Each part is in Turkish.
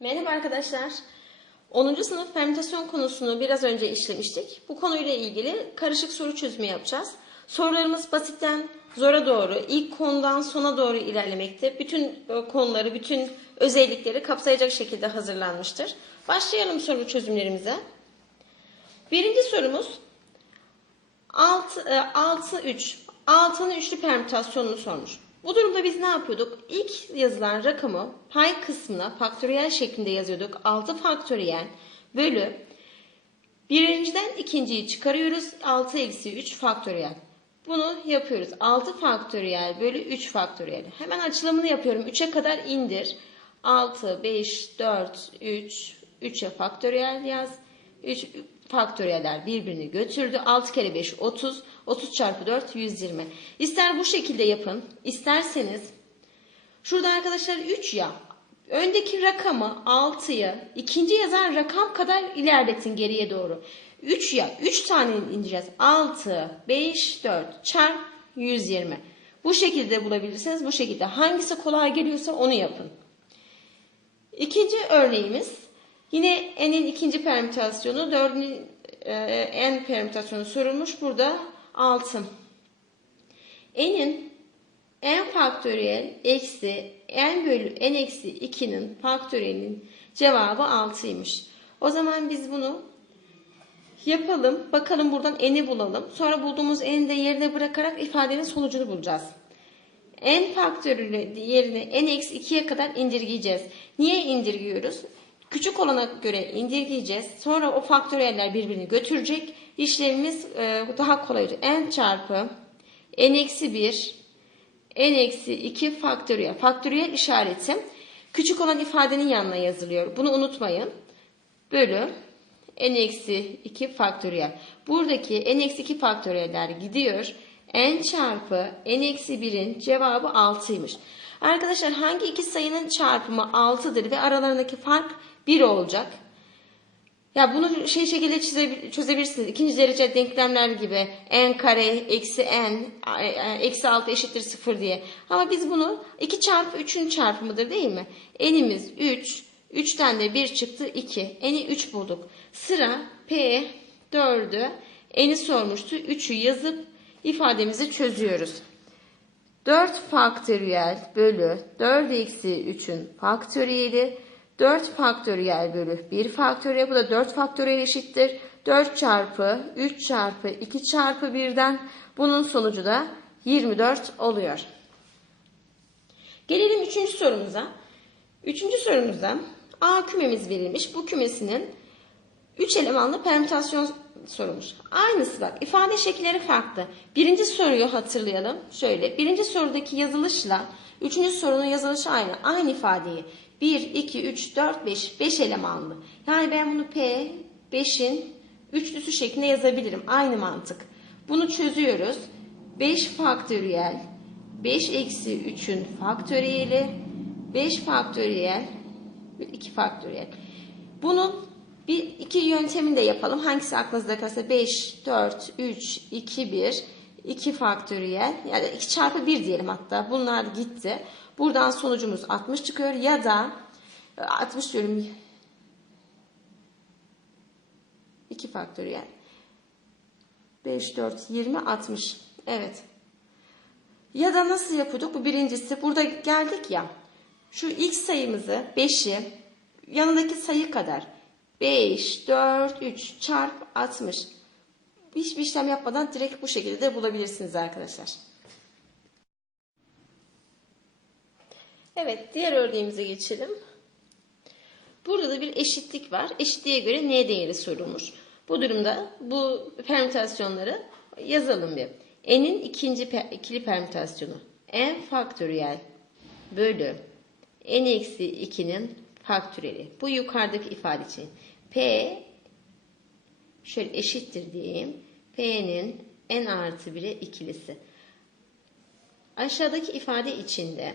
Merhaba arkadaşlar. 10. sınıf permütasyon konusunu biraz önce işlemiştik. Bu konuyla ilgili karışık soru çözümü yapacağız. Sorularımız basitten zora doğru, ilk konudan sona doğru ilerlemekte. Bütün e, konuları, bütün özellikleri kapsayacak şekilde hazırlanmıştır. Başlayalım soru çözümlerimize. Birinci sorumuz 6, 6 3. 6'nın üçlü permütasyonunu sormuş. Bu durumda biz ne yapıyorduk? İlk yazılan rakamı pay kısmına faktöriyel şeklinde yazıyorduk. 6 faktöriyel bölü birinciden ikinciyi çıkarıyoruz. 6 eksi 3 faktöriyel. Bunu yapıyoruz. 6 faktöriyel bölü 3 faktöriyel. Hemen açılımını yapıyorum. 3'e kadar indir. 6, 5, 4, 3, 3'e faktöriyel yaz. 3 faktöriyeller birbirini götürdü. 6 kere 5 30. 30 çarpı 4 120. İster bu şekilde yapın. isterseniz şurada arkadaşlar 3 ya. Öndeki rakamı 6'yı ikinci yazan rakam kadar ilerletin geriye doğru. 3 ya 3 tane indireceğiz. 6, 5, 4 çarp 120. Bu şekilde bulabilirsiniz. Bu şekilde hangisi kolay geliyorsa onu yapın. İkinci örneğimiz yine n'in ikinci permütasyonu, dördüncü e, n permütasyonu sorulmuş. Burada 6. n'in n faktöriyel eksi n bölü n eksi 2'nin faktöriyelinin cevabı 6'ymış. O zaman biz bunu yapalım. Bakalım buradan n'i bulalım. Sonra bulduğumuz n'i de yerine bırakarak ifadenin sonucunu bulacağız n faktörüyle yerine n eksi 2'ye kadar indirgeyeceğiz. Niye indirgiyoruz? Küçük olana göre indirgeyeceğiz. Sonra o faktöriyeller birbirini götürecek. İşlemimiz e, daha kolay n çarpı n eksi 1 n eksi 2 faktöriyel. Faktöriyel işareti küçük olan ifadenin yanına yazılıyor. Bunu unutmayın. Bölü n eksi 2 faktöriyel. Buradaki n eksi 2 faktöriyeller gidiyor n çarpı n eksi 1'in cevabı 6'ymış. Arkadaşlar hangi iki sayının çarpımı 6'dır ve aralarındaki fark 1 olacak? Ya bunu şey şekilde çözebilirsiniz. İkinci derece denklemler gibi n kare eksi n eksi 6 eşittir 0 diye. Ama biz bunu 2 çarpı 3'ün çarpımıdır değil mi? n'imiz 3. 3'ten de 1 çıktı 2. n'i 3 bulduk. Sıra p 4'ü n'i sormuştu. 3'ü yazıp ifademizi çözüyoruz. 4 faktöriyel bölü 4 eksi 3'ün faktöriyeli 4 faktöriyel bölü 1 faktöriyel bu da 4 faktöriyel eşittir. 4 çarpı 3 çarpı 2 çarpı 1'den bunun sonucu da 24 oluyor. Gelelim 3. sorumuza. 3. sorumuzda A kümemiz verilmiş. Bu kümesinin 3 elemanlı permütasyon sorulmuş. Aynısı bak ifade şekilleri farklı. Birinci soruyu hatırlayalım. Şöyle birinci sorudaki yazılışla üçüncü sorunun yazılışı aynı. Aynı ifadeyi 1, 2, 3, 4, 5, 5 elemanlı. Yani ben bunu P, 5'in üçlüsü şeklinde yazabilirim. Aynı mantık. Bunu çözüyoruz. 5 faktöriyel, 5 eksi 3'ün faktöriyeli, 5 faktöriyel, 2 faktöriyel. Bunun bir iki yöntemini de yapalım. Hangisi aklınızda kalırsa 5, 4, 3, 2, 1, 2 faktöriyel yani 2 çarpı 1 diyelim hatta. Bunlar gitti. Buradan sonucumuz 60 çıkıyor ya da 60 diyorum 2 faktöriyel 5, 4, 20, 60. Evet. Ya da nasıl yapıyorduk? Bu birincisi. Burada geldik ya. Şu ilk sayımızı 5'i yanındaki sayı kadar 5, 4, 3 çarp 60. Hiçbir işlem yapmadan direkt bu şekilde de bulabilirsiniz arkadaşlar. Evet diğer örneğimize geçelim. Burada da bir eşitlik var. Eşitliğe göre n değeri sorulmuş. Bu durumda bu permütasyonları yazalım bir. n'in ikinci per, ikili permütasyonu n faktöriyel bölü n eksi 2'nin faktöreli. Bu yukarıdaki ifade için. P şöyle eşittir diyeyim. P'nin n artı 1'e ikilisi. Aşağıdaki ifade içinde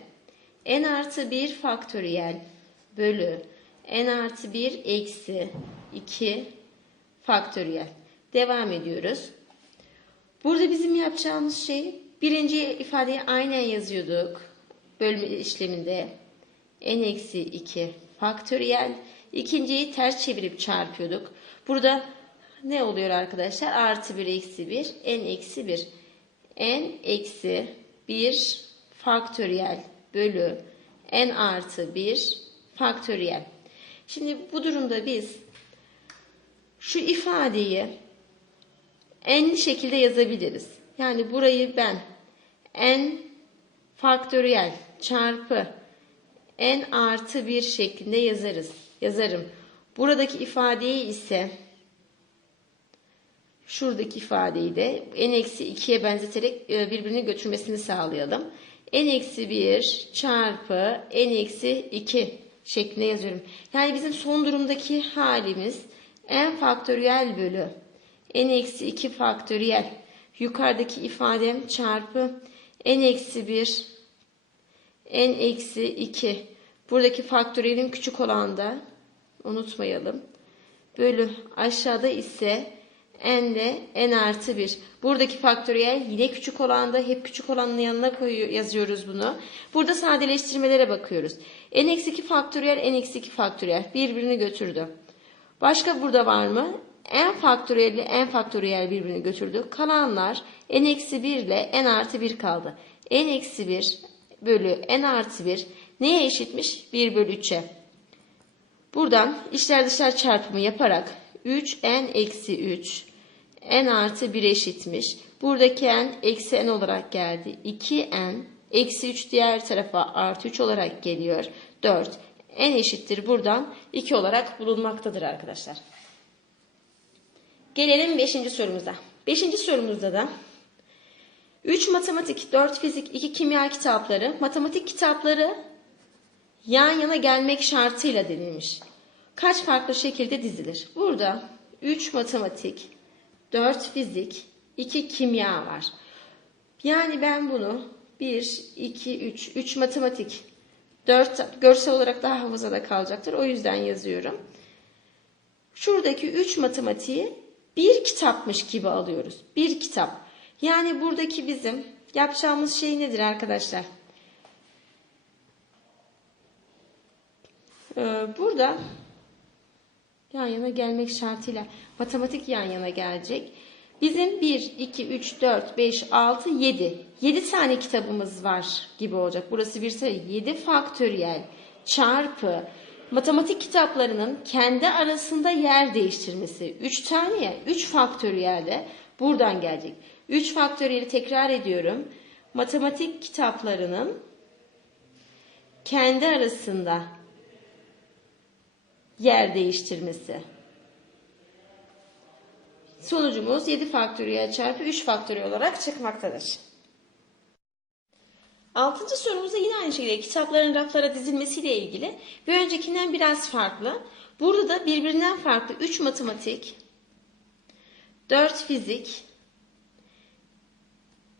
n artı 1 faktöriyel bölü n artı 1 eksi 2 faktöriyel. Devam ediyoruz. Burada bizim yapacağımız şey birinci ifadeyi aynen yazıyorduk. Bölme işleminde n eksi 2 faktöriyel. İkinciyi ters çevirip çarpıyorduk. Burada ne oluyor arkadaşlar? Artı 1 eksi 1 n eksi 1. n eksi 1 faktöriyel bölü n artı 1 faktöriyel. Şimdi bu durumda biz şu ifadeyi n'li şekilde yazabiliriz. Yani burayı ben n faktöriyel çarpı n artı 1 şeklinde yazarız. Yazarım. Buradaki ifadeyi ise şuradaki ifadeyi de n eksi 2'ye benzeterek e, birbirini götürmesini sağlayalım. n eksi 1 çarpı n eksi 2 şeklinde yazıyorum. Yani bizim son durumdaki halimiz n faktöriyel bölü n eksi 2 faktöriyel. Yukarıdaki ifadem çarpı n eksi 1 n eksi 2. Buradaki faktöriyelin küçük olan da unutmayalım. Bölü aşağıda ise n ile n artı 1. Buradaki faktöriyel yine küçük olan da hep küçük olanın yanına koyuyor, yazıyoruz bunu. Burada sadeleştirmelere bakıyoruz. n eksi 2 faktöriyel n eksi 2 faktöriyel birbirini götürdü. Başka burada var mı? n faktöriyel ile n faktöriyel birbirini götürdü. Kalanlar n eksi 1 ile n artı 1 kaldı. n eksi 1 bölü n artı 1 neye eşitmiş? 1 bölü 3'e. Buradan içler dışlar çarpımı yaparak 3n eksi 3 n artı 1 eşitmiş. Buradaki n eksi n olarak geldi. 2n eksi 3 diğer tarafa artı 3 olarak geliyor. 4 n eşittir buradan 2 olarak bulunmaktadır arkadaşlar. Gelelim 5. sorumuza. 5. sorumuzda da 3 matematik, 4 fizik, 2 kimya kitapları, matematik kitapları yan yana gelmek şartıyla denilmiş. Kaç farklı şekilde dizilir? Burada 3 matematik, 4 fizik, 2 kimya var. Yani ben bunu 1, 2, 3, 3 matematik, 4 görsel olarak daha hafızada kalacaktır. O yüzden yazıyorum. Şuradaki 3 matematiği bir kitapmış gibi alıyoruz. Bir kitap. Yani buradaki bizim yapacağımız şey nedir arkadaşlar? Ee, burada yan yana gelmek şartıyla matematik yan yana gelecek. Bizim 1, 2, 3, 4, 5, 6, 7. 7 tane kitabımız var gibi olacak. Burası bir sayı. 7 faktöriyel çarpı matematik kitaplarının kendi arasında yer değiştirmesi. 3 tane ya 3 faktöriyel de buradan gelecek. 3 faktöriyeli tekrar ediyorum. Matematik kitaplarının kendi arasında yer değiştirmesi. Sonucumuz 7 faktöriyel çarpı 3 faktöriyel olarak çıkmaktadır. Altıncı sorumuzda yine aynı şekilde kitapların raflara dizilmesiyle ilgili bir öncekinden biraz farklı. Burada da birbirinden farklı 3 matematik, 4 fizik,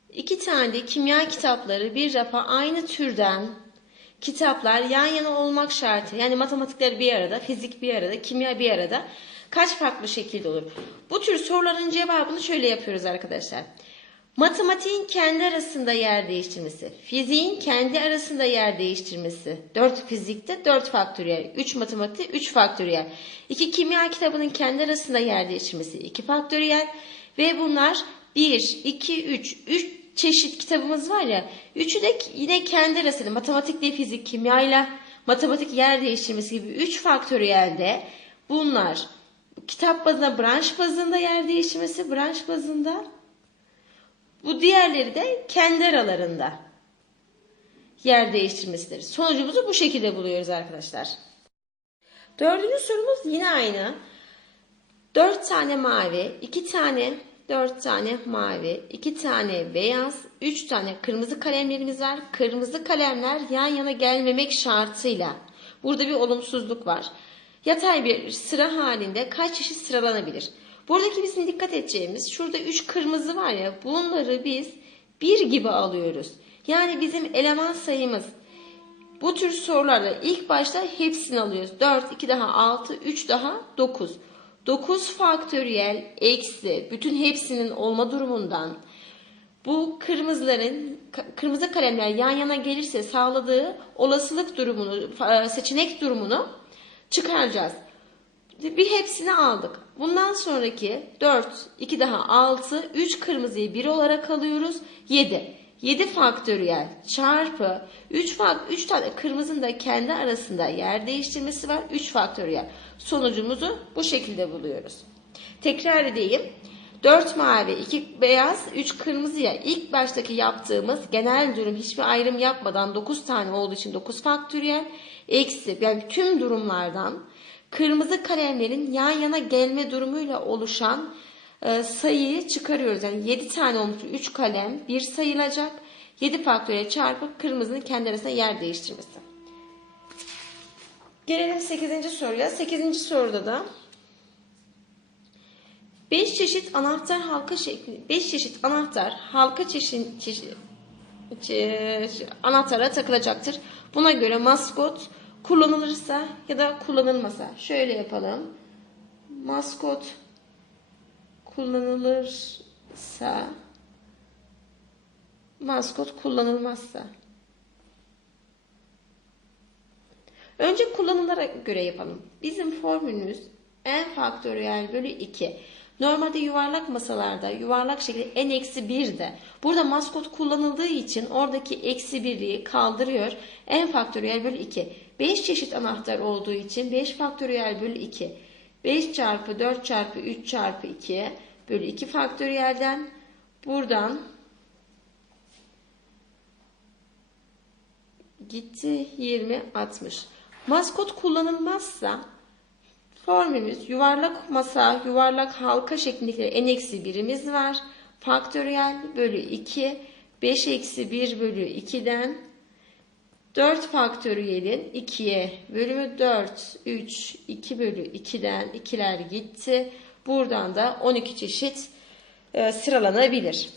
2 tane de kimya kitapları bir rafa aynı türden kitaplar yan yana olmak şartı. Yani matematikler bir arada, fizik bir arada, kimya bir arada. Kaç farklı şekilde olur? Bu tür soruların cevabını şöyle yapıyoruz arkadaşlar. Matematiğin kendi arasında yer değiştirmesi, fiziğin kendi arasında yer değiştirmesi, 4 fizikte 4 faktöriyel, 3 matematik 3 faktöriyel, 2 kimya kitabının kendi arasında yer değiştirmesi, 2 faktöriyel ve bunlar 1, 2, 3, 3 çeşit kitabımız var ya, üçü de yine kendi arasında matematikle fizik, kimyayla matematik yer değiştirmesi gibi 3 faktöriyelde bunlar kitap bazında, branş bazında yer değiştirmesi, branş bazında bu diğerleri de kendi aralarında yer değiştirmesidir. Sonucumuzu bu şekilde buluyoruz arkadaşlar. Dördüncü sorumuz yine aynı. Dört tane mavi, iki tane, dört tane mavi, iki tane beyaz, üç tane kırmızı kalemlerimiz var. Kırmızı kalemler yan yana gelmemek şartıyla. Burada bir olumsuzluk var. Yatay bir sıra halinde kaç çeşit sıralanabilir? Buradaki bizim dikkat edeceğimiz şurada 3 kırmızı var ya bunları biz 1 gibi alıyoruz. Yani bizim eleman sayımız bu tür sorularda ilk başta hepsini alıyoruz. 4, 2 daha 6, 3 daha 9. 9 faktöriyel eksi bütün hepsinin olma durumundan bu kırmızıların kırmızı kalemler yan yana gelirse sağladığı olasılık durumunu seçenek durumunu çıkaracağız. Bir hepsini aldık. Bundan sonraki 4, 2 daha 6, 3 kırmızıyı 1 olarak alıyoruz. 7. 7 faktöriyel çarpı 3 fak 3 tane kırmızının da kendi arasında yer değiştirmesi var. 3 faktöriyel. Sonucumuzu bu şekilde buluyoruz. Tekrar edeyim. 4 mavi, 2 beyaz, 3 kırmızıya ilk baştaki yaptığımız genel durum hiçbir ayrım yapmadan 9 tane olduğu için 9 faktöriyel eksi yani tüm durumlardan kırmızı kalemlerin yan yana gelme durumuyla oluşan e, sayıyı çıkarıyoruz. Yani 7 tane olmuş 3 kalem 1 sayılacak. 7 faktöriyel çarpıp kırmızının kendi arasında yer değiştirmesi. Gelelim 8. soruya. 8. soruda da 5 çeşit anahtar halka şekli 5 çeşit anahtar halka çeşit, çeşit çe- anahtara takılacaktır. Buna göre maskot kullanılırsa ya da kullanılmasa şöyle yapalım. Maskot kullanılırsa maskot kullanılmazsa Önce kullanılara göre yapalım. Bizim formülümüz n faktöriyel bölü 2. Normalde yuvarlak masalarda yuvarlak şekilde n eksi 1'de. Burada maskot kullanıldığı için oradaki eksi birliği kaldırıyor. n faktöriyel bölü 2. 5 çeşit anahtar olduğu için 5 faktöriyel bölü 2. 5 çarpı 4 çarpı 3 çarpı 2 bölü 2 faktöriyelden buradan gitti 20 60. Maskot kullanılmazsa formülümüz yuvarlak masa, yuvarlak halka şeklindeki n eksi birimiz var. Faktöriyel bölü 2, 5 eksi 1 bölü 2'den 4 faktöriyelin 2'ye bölümü 4, 3, 2 bölü 2'den 2'ler gitti. Buradan da 12 çeşit e, sıralanabilir.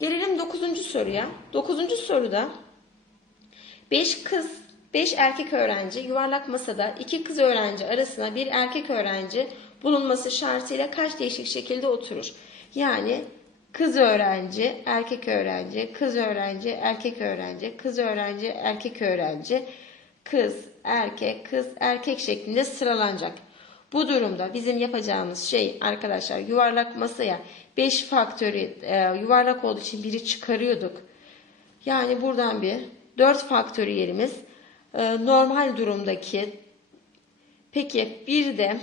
Gelelim 9. soruya. 9. soruda 5 kız, 5 erkek öğrenci yuvarlak masada 2 kız öğrenci arasına bir erkek öğrenci bulunması şartıyla kaç değişik şekilde oturur? Yani kız öğrenci, erkek öğrenci, kız öğrenci, erkek öğrenci, kız öğrenci, erkek öğrenci, kız, erkek, kız, erkek şeklinde sıralanacak. Bu durumda bizim yapacağımız şey arkadaşlar yuvarlak masaya 5 faktörü e, yuvarlak olduğu için biri çıkarıyorduk. Yani buradan bir 4 faktöriyelimiz e, normal durumdaki peki bir de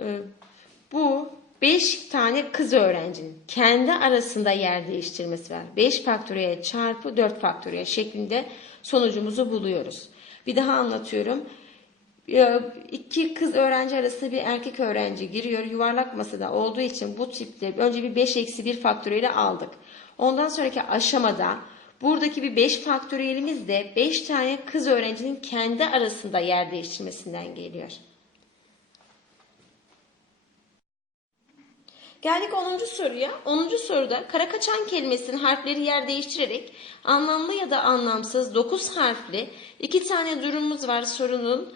e, bu 5 tane kız öğrencinin kendi arasında yer değiştirmesi var. 5 faktöriyel çarpı 4 faktöriyel şeklinde sonucumuzu buluyoruz. Bir daha anlatıyorum. Ee, iki kız öğrenci arasında bir erkek öğrenci giriyor. Yuvarlak masada olduğu için bu tipte önce bir 5 eksi 1 faktöriyeli aldık. Ondan sonraki aşamada buradaki bir 5 faktöriyelimiz de 5 tane kız öğrencinin kendi arasında yer değiştirmesinden geliyor. Geldik 10. soruya. 10. soruda kara kaçan kelimesinin harfleri yer değiştirerek anlamlı ya da anlamsız 9 harfli iki tane durumumuz var sorunun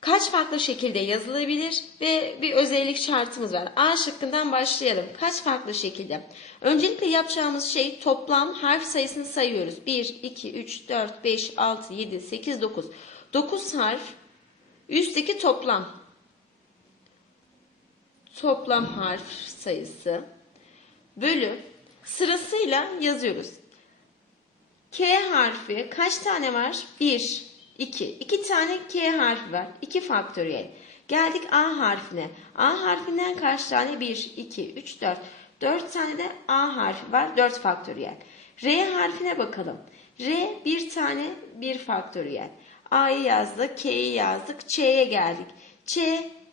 kaç farklı şekilde yazılabilir ve bir özellik şartımız var. A şıkkından başlayalım. Kaç farklı şekilde? Öncelikle yapacağımız şey toplam harf sayısını sayıyoruz. 1, 2, 3, 4, 5, 6, 7, 8, 9. 9 harf üstteki toplam. Toplam harf sayısı bölü sırasıyla yazıyoruz. K harfi kaç tane var? 1, 2. 2 tane K harfi var. 2 faktöriyel. Geldik A harfine. A harfinden kaç tane? 1, 2, 3, 4. 4 tane de A harfi var. 4 faktöriyel. R harfine bakalım. R bir tane 1 faktöriyel. A'yı yazdık, K'yi yazdık, Ç'ye geldik. Ç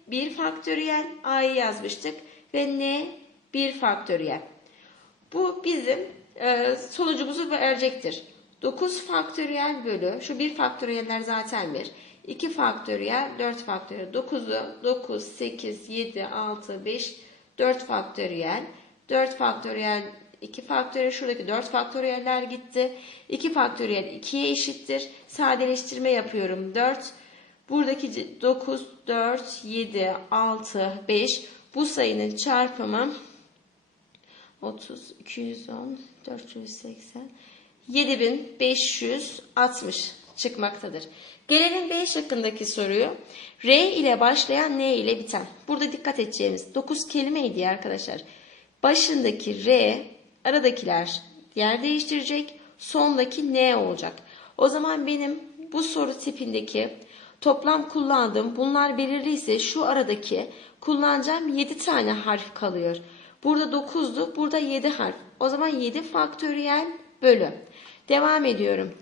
1 faktöriyel, A'yı yazmıştık ve N 1 faktöriyel. Bu bizim e, sonucumuzu verecektir. 9 faktöriyel bölü şu 1 faktöriyeller zaten 1. 2 faktöriyel 4 faktöriyel. 9'u 9, 8, 7, 6, 5, 4 faktöriyel. 4 faktöriyel 2 faktöriyel şuradaki 4 faktöriyeller gitti. 2 faktöriyel 2'ye eşittir. Sadeleştirme yapıyorum 4. Buradaki 9, 4, 7, 6, 5 bu sayının çarpımı 30, 210, 480, 7560 çıkmaktadır. Gelelim B şıkkındaki soruyu. R ile başlayan N ile biten. Burada dikkat edeceğimiz 9 kelimeydi arkadaşlar. Başındaki R, aradakiler yer değiştirecek, sondaki N olacak. O zaman benim bu soru tipindeki toplam kullandığım bunlar belirliyse şu aradaki kullanacağım 7 tane harf kalıyor. Burada 9'du, burada 7 harf. O zaman 7 faktöriyel bölü. Devam ediyorum.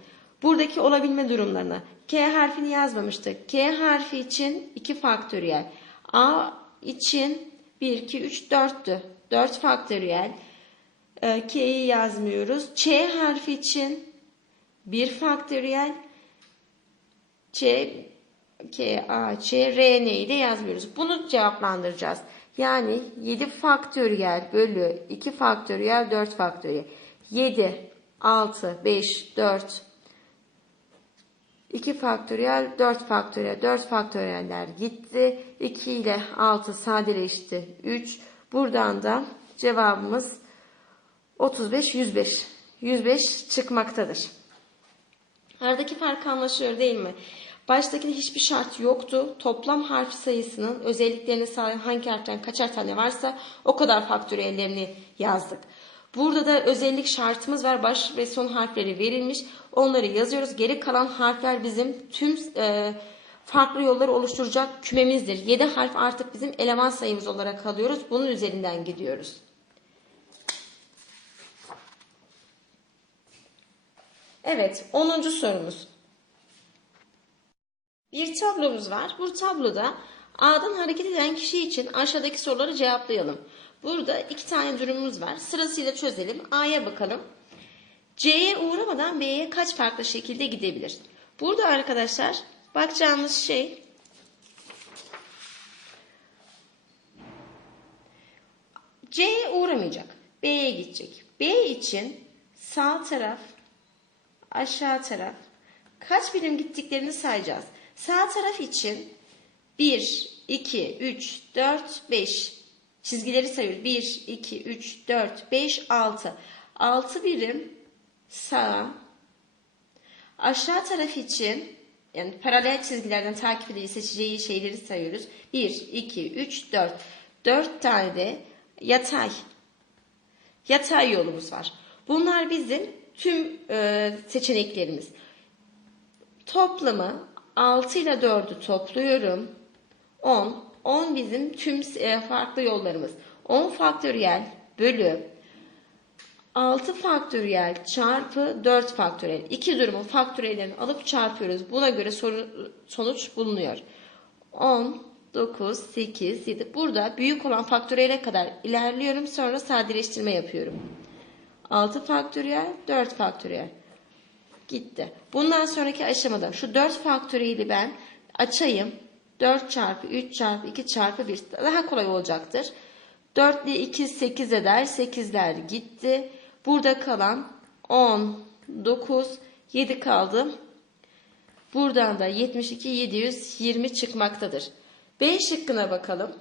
Buradaki olabilme durumlarına. K harfini yazmamıştık. K harfi için 2 faktöriyel. A için 1, 2, 3, 4'tü. 4 faktöriyel. Ee, K'yi yazmıyoruz. Ç harfi için 1 faktöriyel. Ç, K, A, Ç, R, N'yi de yazmıyoruz. Bunu cevaplandıracağız. Yani 7 faktöriyel bölü 2 faktöriyel 4 faktöriyel. 7, 6, 5, 4, 2 faktöriyel, 4 faktöriyel, 4 faktöriyeller gitti. 2 ile 6 sadeleşti. 3. Buradan da cevabımız 35, 105. 105 çıkmaktadır. Aradaki fark anlaşılıyor değil mi? Baştakinde hiçbir şart yoktu. Toplam harf sayısının özelliklerine sahip hangi harften kaçar tane varsa o kadar faktöriyellerini yazdık. Burada da özellik şartımız var. Baş ve son harfleri verilmiş. Onları yazıyoruz. Geri kalan harfler bizim tüm e, farklı yolları oluşturacak kümemizdir. 7 harf artık bizim eleman sayımız olarak alıyoruz. Bunun üzerinden gidiyoruz. Evet, 10. sorumuz. Bir tablomuz var. Bu tabloda A'dan hareket eden kişi için aşağıdaki soruları cevaplayalım. Burada iki tane durumumuz var. Sırasıyla çözelim. A'ya bakalım. C'ye uğramadan B'ye kaç farklı şekilde gidebilir? Burada arkadaşlar bakacağımız şey C'ye uğramayacak. B'ye gidecek. B için sağ taraf, aşağı taraf kaç birim gittiklerini sayacağız. Sağ taraf için 1, 2, 3, 4, 5 çizgileri sayıyoruz. 1, 2, 3, 4, 5, 6. 6 birim sağ. Aşağı taraf için yani paralel çizgilerden takip edici seçeceği şeyleri sayıyoruz. 1, 2, 3, 4. 4 tane de yatay yatay yolumuz var. Bunlar bizim tüm e, seçeneklerimiz. Toplamı 6 ile 4'ü topluyorum. 10. 10 bizim tüm e, farklı yollarımız. 10 faktöriyel bölü 6 faktöriyel çarpı 4 faktöriyel. İki durumun faktöriyellerini alıp çarpıyoruz. Buna göre sonuç bulunuyor. 10, 9, 8, 7. Burada büyük olan faktöriyele kadar ilerliyorum. Sonra sadeleştirme yapıyorum. 6 faktöriyel, 4 faktöriyel. Gitti. Bundan sonraki aşamada şu 4 faktöriyeli ben açayım. 4 çarpı 3 çarpı 2 çarpı 1 daha kolay olacaktır. 4 ile 2 8 eder. 8'ler gitti. Burada kalan 10, 9, 7 kaldı. Buradan da 72, 720 çıkmaktadır. B şıkkına bakalım.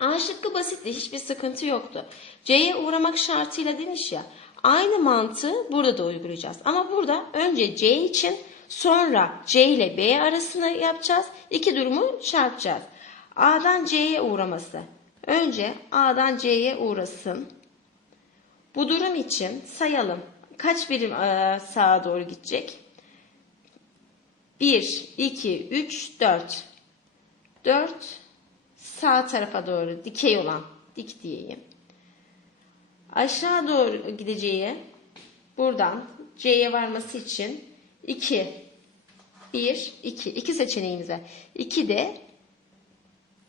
A şıkkı basitti. Hiçbir sıkıntı yoktu. C'ye uğramak şartıyla demiş ya. Aynı mantığı burada da uygulayacağız. Ama burada önce C için sonra C ile B arasında yapacağız. İki durumu çarpacağız. A'dan C'ye uğraması. Önce A'dan C'ye uğrasın. Bu durum için sayalım. Kaç birim e, sağa doğru gidecek? 1, 2, 3, 4. 4 sağ tarafa doğru dikey olan dik diyeyim. Aşağı doğru gideceği buradan C'ye varması için 2 1 2 2 seçeneğimiz var. 2 de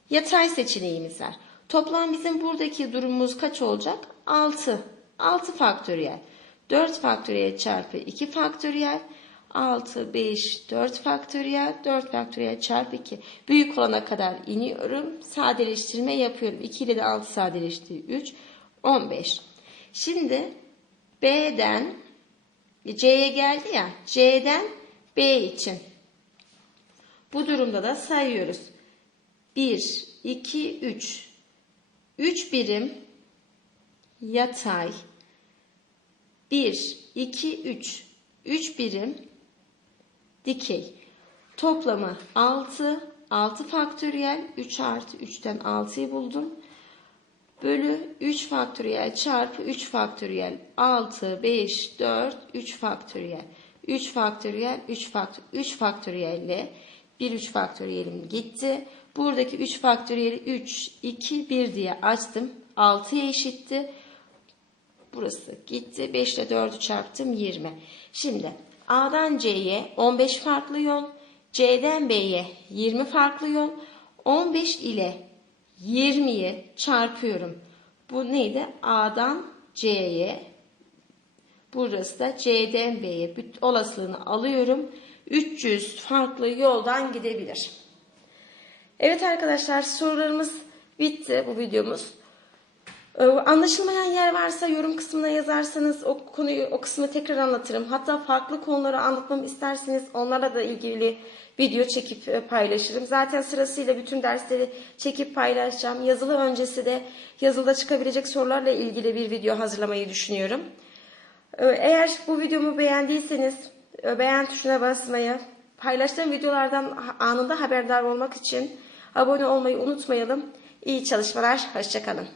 yatay seçeneğimiz var. Toplam bizim buradaki durumumuz kaç olacak? 6. 6 faktöriyel. 4 faktöriyel çarpı 2 faktöriyel. 6, 5, 4 faktöriyel, 4 faktöriyel çarpı 2. Büyük olana kadar iniyorum. Sadeleştirme yapıyorum. 2 ile de 6 sadeleşti. 3, 15. Şimdi B'den C'ye geldi ya. C'den B için. Bu durumda da sayıyoruz. 1, 2, 3. 3 birim yatay. 1, 2, 3. 3 birim dikey. Toplamı 6. 6 faktöriyel 3 artı 3'ten 6'yı buldum. Bölü 3 faktöriyel çarpı 3 faktöriyel 6, 5, 4, 3 faktöriyel. 3 faktöriyel 3 faktör 3 faktöriyelle 1 3 faktöriyelim gitti. Buradaki 3 faktöriyeli 3, 2, 1 diye açtım. 6'ya eşitti. Burası gitti. 5 ile 4'ü çarptım 20. Şimdi A'dan C'ye 15 farklı yol. C'den B'ye 20 farklı yol. 15 ile 20'yi çarpıyorum. Bu neydi? A'dan C'ye. Burası da C'den B'ye. Olasılığını alıyorum. 300 farklı yoldan gidebilir. Evet arkadaşlar sorularımız bitti bu videomuz. Ee, Anlaşılmayan yer varsa yorum kısmına yazarsanız o konuyu o kısmı tekrar anlatırım. Hatta farklı konuları anlatmamı isterseniz onlarla da ilgili video çekip e, paylaşırım. Zaten sırasıyla bütün dersleri çekip paylaşacağım. Yazılı öncesi de yazılıda çıkabilecek sorularla ilgili bir video hazırlamayı düşünüyorum. Ee, Eğer bu videomu beğendiyseniz e, beğen tuşuna basmayı, paylaştığım videolardan anında haberdar olmak için abone olmayı unutmayalım. İyi çalışmalar, hoşçakalın.